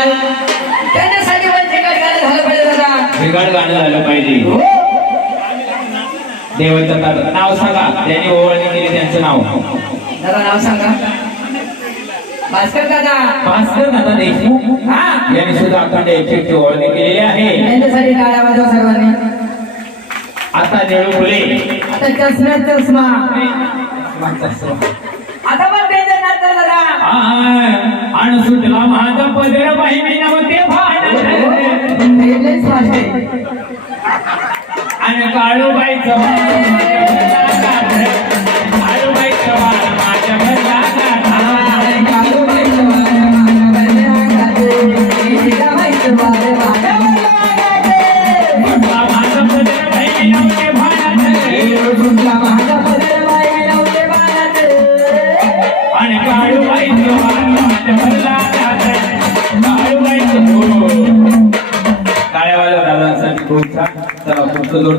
महाराज त्यांच्यासाठी पण तिकट गाणं झालं पाहिजे दादा. बिघाड गाणं झालं पाहिजे. हो देवाचं नाव सांगा, त्यांनी ओळणी केली त्यांचं नाव. दादा नाव सांगा. भास्कर दादा. भास्कर दादा देशमुख हा यांनी सुद्धा अखंड एकची ओळणी केलेली आहे. त्यांच्यासाठी टाळ्या वाजवा सर्वांनी. आता नेळू फुले. आता चष्म्यात चष्मा. आता पण त्यांचं नाच दादा. आणि सुटला माझा पदर बाई मी नव्हते भांड. लयच फास्ट आहे. आणि काळूबाईचं काळूबाईचं वार माझ्या घरला आणि काळूबाईचं वार माझ्या घरला काळूबाईचं. टाळ्या वाजवा दादांसाठी खूप छान. चला तुमचं जोड